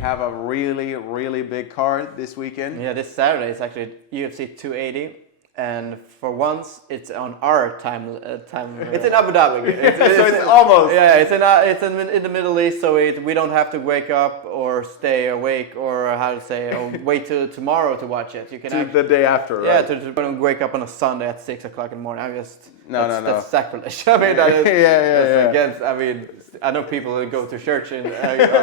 have a really, really big card this weekend. Yeah, this Saturday it's actually UFC 280. And for once, it's on our time. It's in Abu Dhabi. So it's almost. Yeah, it's in the Middle East, so we don't have to wake up or stay awake or wait till tomorrow to watch it. You can the day after, right? Yeah, to wake up on a Sunday at 6 o'clock in the morning. That's sacrilege. I mean, that is, against. I mean, I know people who go to church on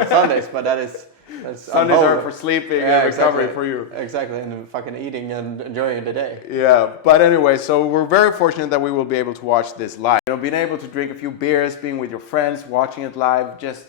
Sundays, but that is. Sundays are for sleeping and recovery for you. Exactly, and fucking eating and enjoying the day. Yeah, but anyway, so we're very fortunate that we will be able to watch this live. You know, being able to drink a few beers, being with your friends, watching it live, just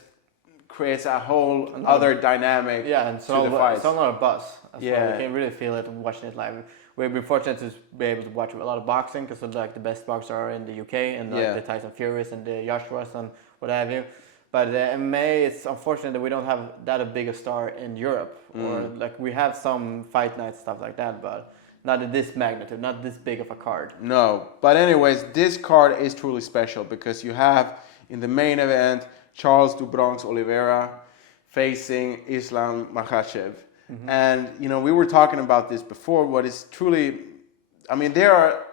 creates a whole other dynamic to the fight. It's not a buzz. Well. You can really feel it watching it live. We've been fortunate to be able to watch a lot of boxing because like the best boxers are in the UK and like the Tyson Furys and the Joshuas and what have you. But the MMA, it's unfortunate that we don't have that big a star in Europe. Or like we have some fight nights, stuff like that, but not at this magnitude, not this big of a card. No, but anyways, this card is truly special because you have in the main event Charles do Bronx Oliveira facing Islam Makhachev. Mm-hmm. And, you know, we were talking about this before. What is truly, I mean, they are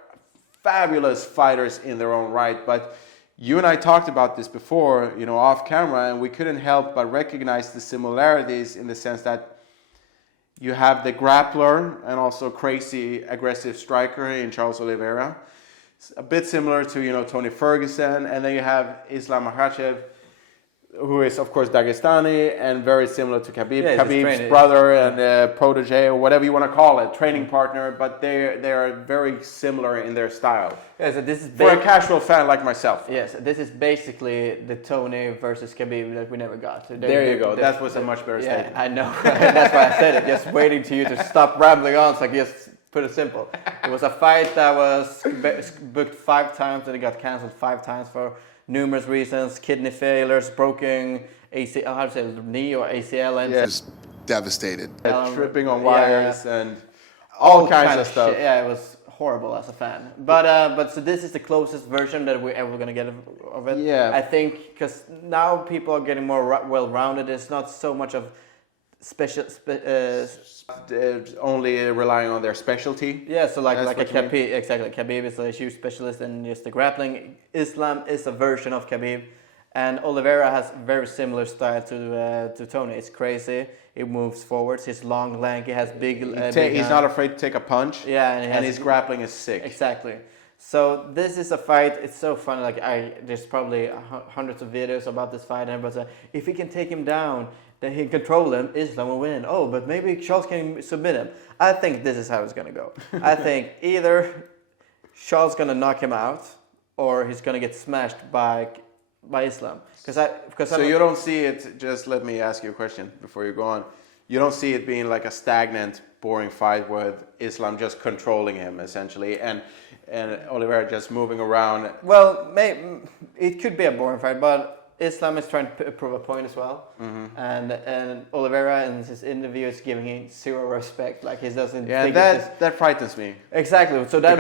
fabulous fighters in their own right, but you and I talked about this before, you know, off camera, and we couldn't help but recognize the similarities in the sense that you have the grappler and also crazy aggressive striker in Charles Oliveira. It's a bit similar to, you know, Tony Ferguson, and then you have Islam Makhachev, who is, of course, Dagestani and very similar to Khabib. Yeah, Khabib's brother and protege, or whatever you want to call it, training partner, but they are very similar in their style. Yeah, so this is for a casual fan like myself. Yes, this is basically the Tony versus Khabib that we never got. There you go. That was a much better statement. I know. That's why I said it. Just waiting to you to stop rambling on. So I just put it simple. It was a fight that was booked 5 times and it got cancelled 5 times for numerous reasons: kidney failures, broken knee or ACL, and just devastated. Tripping on wires and all kinds of stuff. Shit. Yeah, it was horrible as a fan. But so this is the closest version that we're ever gonna get of it. Yeah. I think because now people are getting more well-rounded. It's not so much of only relying on their specialty. Yeah, so like a Khabib, exactly. Khabib is a huge specialist in just the grappling. Islam is a version of Khabib, and Oliveira has very similar style to Tony. It's crazy. He moves forwards. He's long, lanky. Has big. He's not afraid to take a punch. Yeah, and his grappling is sick. Exactly. So this is a fight. It's so funny. Like there's probably hundreds of videos about this fight, and everybody's like, if he can take him down, then he can control him, Islam will win. Oh, but maybe Charles can submit him. I think this is how it's going to go. I think either Charles is going to knock him out or he's going to get smashed by Islam. So you don't see it, just let me ask you a question before you go on. You don't see it being like a stagnant, boring fight with Islam just controlling him, essentially, and Oliveira just moving around? Well, it could be a boring fight, but Islam is trying to prove a point as well, and Oliveira in his interview is giving him zero respect. Like he doesn't. Yeah, that frightens me. Exactly. So that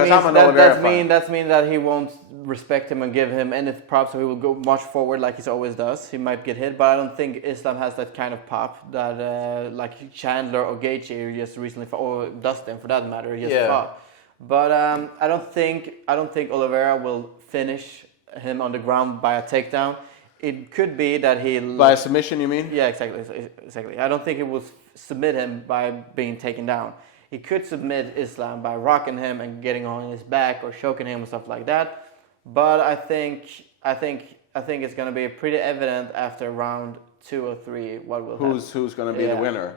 means that he won't respect him and give him any props. So he will go much forward like he always does. He might get hit, but I don't think Islam has that kind of pop that like Chandler or Gaethje who just recently fought, or Dustin for that matter, just fought. But I don't think Oliveira will finish him on the ground by a takedown. It could be that by a submission, you mean? Yeah, exactly. I don't think he will submit him by being taken down. He could submit Islam by rocking him and getting on his back or choking him and stuff like that. But I think it's going to be pretty evident after round 2 or 3 what will happen. Who's going to be the winner?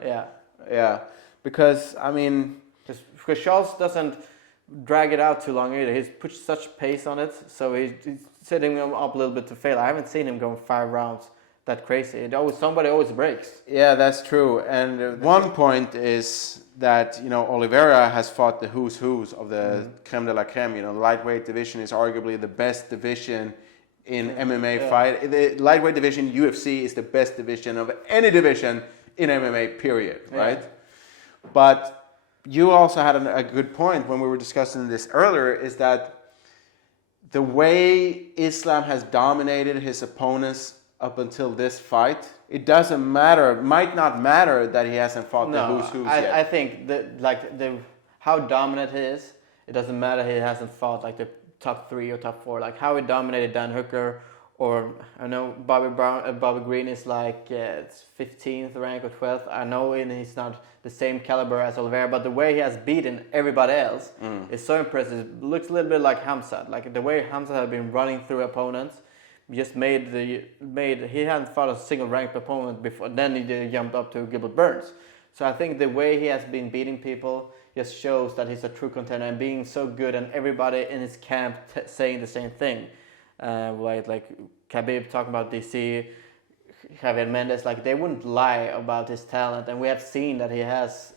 Yeah. Because I mean, because Charles doesn't drag it out too long either. He's put such pace on it, so he's setting him up a little bit to fail. I haven't seen him go 5 rounds that crazy. Somebody always breaks. Yeah, that's true. And one point is that, you know, Oliveira has fought the who's of the creme de la creme. You know, the lightweight division is arguably the best division in MMA fight. The lightweight division, UFC, is the best division of any division in MMA, period, right? But you also had a good point when we were discussing this earlier, is that the way Islam has dominated his opponents up until this fight, it doesn't matter. It might not matter that he hasn't fought the who's yet. I think that how dominant he is. It doesn't matter he hasn't fought like the top 3 or top 4. Like how he dominated Dan Hooker, or I know Bobby Green is like it's 15th rank or 12th. I know he's not the same caliber as Oliveira, but the way he has beaten everybody else is so impressive. It looks a little bit like Khamzat. Like the way Khamzat has been running through opponents, just he hadn't fought a single ranked opponent before. Then he jumped up to Gilbert Burns. So I think the way he has been beating people just shows that he's a true contender and being so good, and everybody in his camp saying the same thing. Like Khabib talking about DC, Javier Mendez, like they wouldn't lie about his talent, and we have seen that he has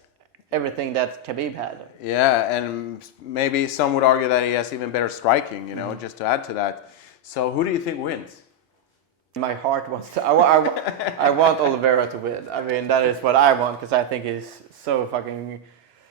everything that Khabib had. Yeah, and maybe some would argue that he has even better striking, you know, just to add to that. So who do you think wins? My heart wants to. I want Oliveira to win. I mean, that is what I want, because I think he's so fucking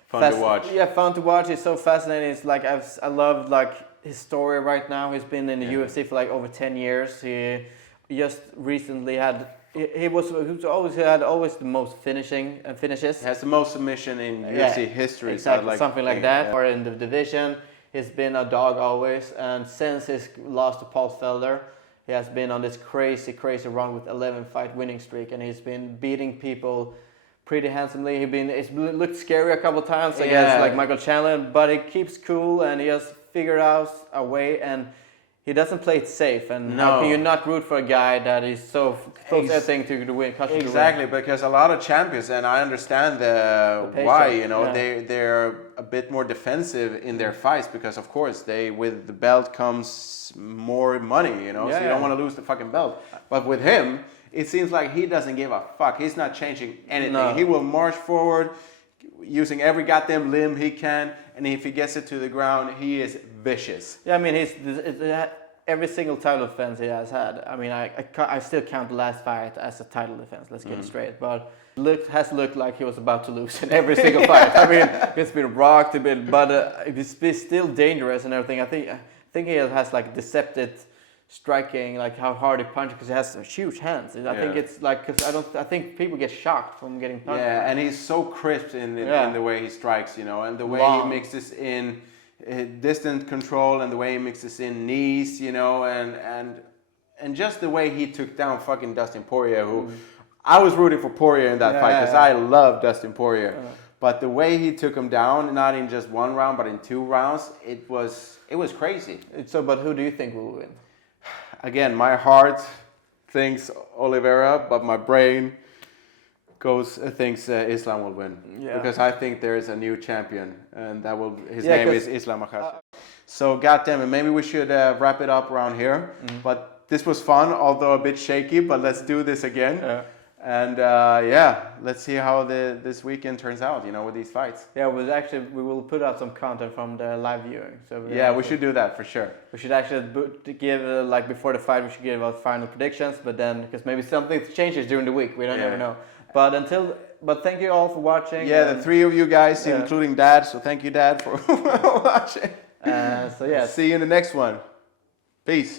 fun to watch. Yeah, fun to watch. He's so fascinating. It's like I love like his story right now. He's been in the UFC for like over 10 years. He just recently had. He had always the most finishes. He has the most submission in UFC history. Exactly, something like that. Yeah. Or in the division, he's been a dog always. And since his loss to Paul Felder, he has been on this crazy run with 11-fight winning streak, and he's been beating people pretty handsomely. It's looked scary a couple times against like Michael Chandler, but he keeps cool and he has figured out a way, and he doesn't play it safe. And how can you not root for a guy that is so close to everything to win? Exactly, because a lot of champions, and I understand why, you know, they're a bit more defensive in their fights, because of course with the belt comes more money, you know, so you don't want to lose the fucking belt. But with him, it seems like he doesn't give a fuck. He's not changing anything. No. He will march forward using every goddamn limb he can, and if he gets it to the ground, he is vicious. Yeah, I mean, every single title defense he has had. I mean, I still count the last fight as a title defense. Let's get it straight. But has looked like he was about to lose in every single fight. I mean, it's been rocked a bit, but it's still dangerous and everything. I think he has like deceptive striking, like how hard he punches, because he has huge hands. I think it's like, I think people get shocked from getting punched. Yeah, and he's so crisp in the way he strikes, you know, and the way he mixes in distant control, and the way he mixes in knees, you know, and just the way he took down fucking Dustin Poirier, who I was rooting for Poirier in that fight, because I love Dustin Poirier. Yeah. But the way he took him down, not in just one round, but in 2 rounds, it was crazy. So, but who do you think will win? Again, my heart thinks Oliveira, but my brain thinks Islam will win. Yeah. Because I think there is a new champion, and his name is Islam Makhachev. So, goddammit, maybe we should wrap it up around here. But this was fun, although a bit shaky, but let's do this again. Yeah. And let's see how this weekend turns out, you know, with these fights. Yeah, we will put out some content from the live viewing. So we should do that for sure. We should actually give, like before the fight, we should give out final predictions, but then, because maybe something changes during the week, we don't ever know. But thank you all for watching. Yeah, the 3 of you guys, including Dad, so thank you, Dad, for watching. See you in the next one. Peace.